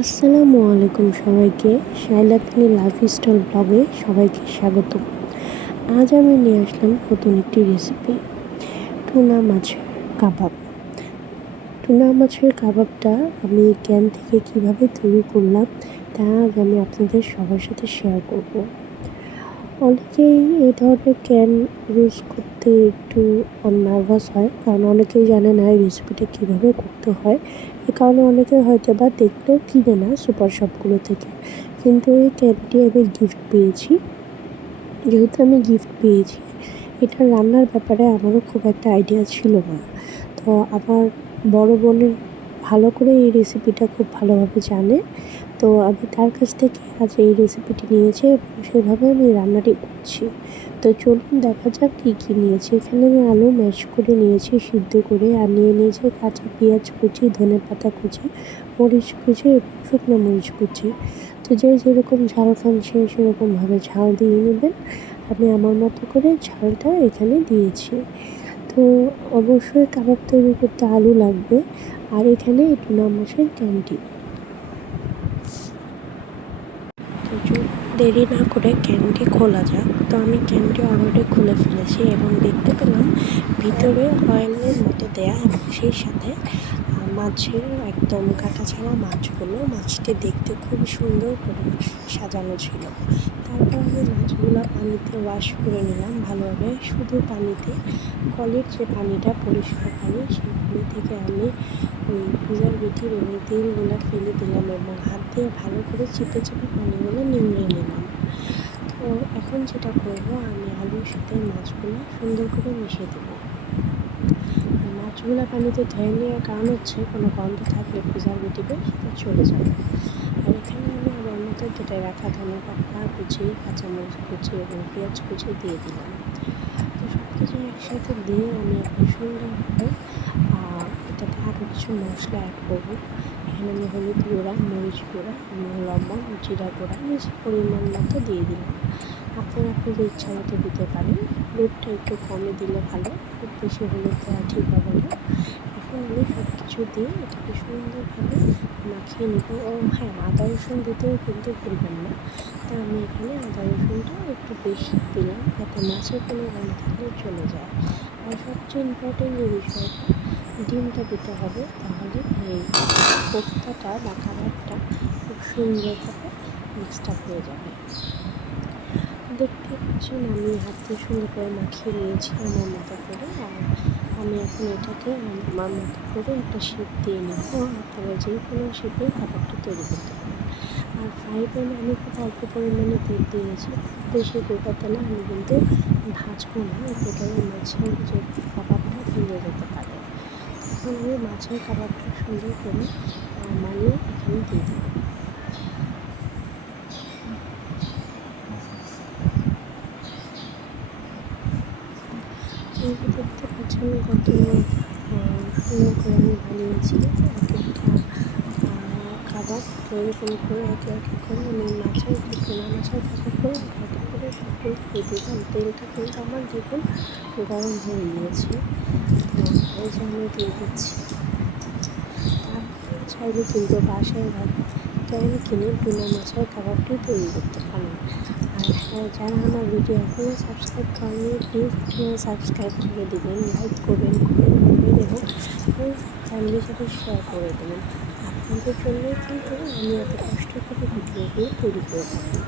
আসসালামু আলাইকুম সবাইকে, শাইলাতনি লাইফ স্টাইল ব্লগে সবাইকে স্বাগত আজ আমি নিয়ে আসলাম নতুন একটি রেসিপি টুনা মাছের কাবাব। টুনা মাছের কাবাবটা আমি ক্যান থেকে কীভাবে তৈরি করলাম, তা আজ আমি আপনাদের সবার সাথে শেয়ার করব। অনেকেই এই ধরনের ক্যান ইউজ করতে একটু নার্ভাস হয়, কারণ অনেকেই জানে না এই রেসিপিটা কীভাবে করতে হয়। এ কারণে অনেকে হয়তো বা দেখলেও কিনে না সুপার শপগুলো থেকে। কিন্তু এই ক্যাবটি আমি গিফট পেয়েছি। যেহেতু আমি গিফট পেয়েছি, এটা রান্নার ব্যাপারে আমারও খুব একটা আইডিয়া ছিল না। তো আমার বড় বোনের ভালো করে এই রেসিপিটা খুব ভালোভাবে জানে। তো আমি তার কাছ থেকে আজ এই রেসিপিটি নিয়েছি এবং সেভাবে আমি রান্নাটি করছি। তো চলুন দেখা যাক কী কী নিয়েছি। এখানে আমি আলু ম্যাশ করে নিয়েছি সিদ্ধ করে আর নিয়ে নিয়েছি কাঁচা পেঁয়াজ কুচি, ধনে পাতা কুচি, মরিচ কুচি এবং শুকনো মরিচ কুচি। তো যে যেরকম ঝাল খান সে সেরকমভাবে ঝাল দিয়ে নেবেন। আমি আমার মতো করে ঝালটা এখানে দিয়েছি। তো অবশ্যই কাবাব তৈরি করতে আলু লাগবে। আর এখানে একটু ক্যান্টি তো দেরি না করে ক্যান্ডি খোলা যাক। তো আমি ক্যান্ডি অলরেডি খুলে ফেলেছি এবং দেখতে পেলাম ভিতরে অয়েলের মতো দেয়া এবং সেই সাথে মাছের একদম কাটা ছাড়া মাছগুলো। মাছটি দেখতে খুব সুন্দর করে সাজানো ছিল। তারপর আমি মাছগুলো পানিতে ওয়াশ করে নিলাম ভালোভাবে। শুধু পানিতে, কলের যে পানিটা, পরিষ্কার পানি, সেই পানি থেকে আমি ওই পিজার বিটির এবং তেলগুলো ফেলে দিলাম এবং হাত দিয়ে ভালো করে চিপে চিপে পানিগুলো এখন যেটা করব, আমি আলুর সাথে মাছগুলো সুন্দর করে মিশিয়ে দেবো। মাছগুলো পানিতে ধুয়ে নেওয়ার কারণ হচ্ছে কোনো গন্ধ থাকলে প্রিজারভেটিভে সেটা চলে যাবে আর এখানে আমি আমার মতো কেটে রাখা ধনে পাতা কুচি, কাঁচামরিচ কুচি এবং পেঁয়াজ কুচি দিয়ে দিলাম। তো সব কিছু একসাথে দিয়ে আমি এখন সুন্দরভাবে এটাতে আরও কিছু মশলা অ্যাড করব। এখানে আমি হলুদ গুঁড়া, মরিচ গুঁড়া লবণ, জিরা গুঁড়া নিজের পরিমাণ মতো দিয়ে দিলাম। আপনারা আপনাদের ইচ্ছা মতো দিতে পারেন। হলুদটা একটু কমে দিলে ভালো, খুব বেশি হলুদ দেওয়া ঠিক হবে না। এখন আমি সব কিছু দিয়ে এটাকে সুন্দরভাবে মাখিয়ে নেব। ও হ্যাঁ আদা রসুন দিতেও কিন্তু ভুলবেন না। তা আমি এখানে আদা রসুনটা একটু বেশি দিলাম, যাতে মাছের কোনো গন্ধ থাকলে চলে যায়। আর সবচেয়ে ইম্পর্টেন্ট যে বিষয়টা ডিমটা দিতে হবে, তাহলে এই কোফতাটা বা কাবাবটা খুব সুন্দরভাবে মিক্সড আপ হয়ে যাবে। দেখতে পাচ্ছেন আমি হাত দিয়ে সুন্দর করে মাখিয়ে নিয়েছি আমার মতো করে, আর আমি এখন এটাকে আমার মতো করে একটা শেপ দিয়ে নেব, আপনারা যে কোনো শেপে খাবারটা তৈরি করতে পারেন। আর ফ্রাই প্যানে আমি খুব অল্প পরিমাণে তেল দিয়েছি, বেশি না আমি কিন্তু ভাজবো না, এতে মাছের যে খাবারটা ভেঙে যেতে পারে। আমি মাছের কাবাবটা সুন্দর করে মানিয়ে এখানে দিয়ে দেবো যেহেতু দেখতে পাচ্ছেন কত সুন্দর করে আমি বানিয়েছি। এক একটা কাবাব এরকম করে একে একে করে আমি মাছের পোনা মাছের কাবাব করে একে করে দিয়ে দিলাম। তেলটা কিন্তু আমার দেখুন গরম হয়ে গিয়েছে। যে আমি দিয়ে দিচ্ছি। চাইলে কিন্তু বাসায় ক্যান কিনে টুনা মাছের কাবাবটি তৈরি করতে পারেন। আর যারা আমার ভিডিও এখনও সাবস্ক্রাইব করেনি প্লিজ সাবস্ক্রাইব করে দেবেন লাইক করবেন কমেন্ট করবেন এবং ফ্যামিলির সাথে শেয়ার করে দেবেন। আপনাদের জন্যই কিন্তু আমি এত কষ্ট করে ভিডিওগুলো তৈরি করে থাকি।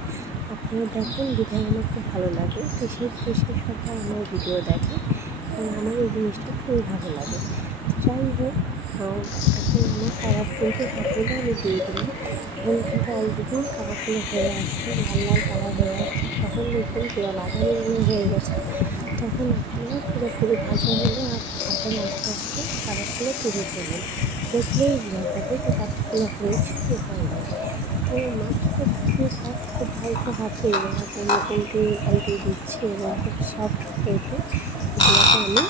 আপনারা দেখেন বিধায় আমার খুব ভালো লাগে। দেশের দেশের সবাই আমার ভিডিও দেখে এবং আমার এই জিনিসটা খুবই ভালো লাগে। যাই হোক এখন আমার কিন্তু সবগুলো আমি দিয়ে দিলাম। এখন কিন্তু অলরেডি কাবাবগুলো হয়ে আসছে লাল লাল কালার হয়ে আসছে, তখন দেখুন পুরো বাদামি হয়ে গেছে। তখন আপনারা পুরোপুরি ভাজা হলে আপনারা আস্তে আস্তে কাবাবগুলো তুলে দেবেন দেখলেই বোঝা যাবে যে কাবাবগুলো হয়েছে হয়ে যাবে তো মাছটা দিয়ে সব খুব হালকা হাতে হাতে মোটামুটি পাল্টে দিচ্ছি এবং খুব সফট হয়েছে এগুলোকে আমি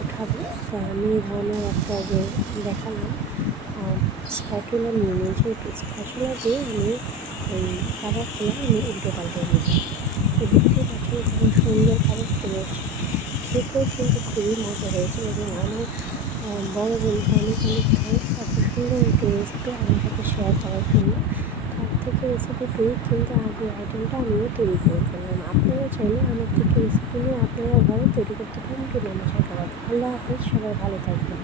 উঠাবো। আমি ধরনের একটা যে দেখালাম স্প্যাচুলা নিয়ে নিয়েছি একটু দিয়ে আমি এই কাবাবগুলো আমি উল্টো পাল্টে নেব এদিকে দেখো খুব সুন্দর কাবাব করেছি খেতেও কিন্তু খুবই মজা হয়েছে এবং আমার বড় বন্ধু অনেক অনেক এত সুন্দর আমার সাথে শেয়ার করার রেসিপি পেয়ে কিন্তু আগে আইটেমটা আমিও তৈরি করে ফেললাম। আপনারা চাইলে আমার থেকে রেসিপি নিয়ে আপনারা ঘরে তৈরি করতে পারেন। কিন্তু আমার সাথে আল্লাহ হাফেজ সবাই ভালো থাকবেন।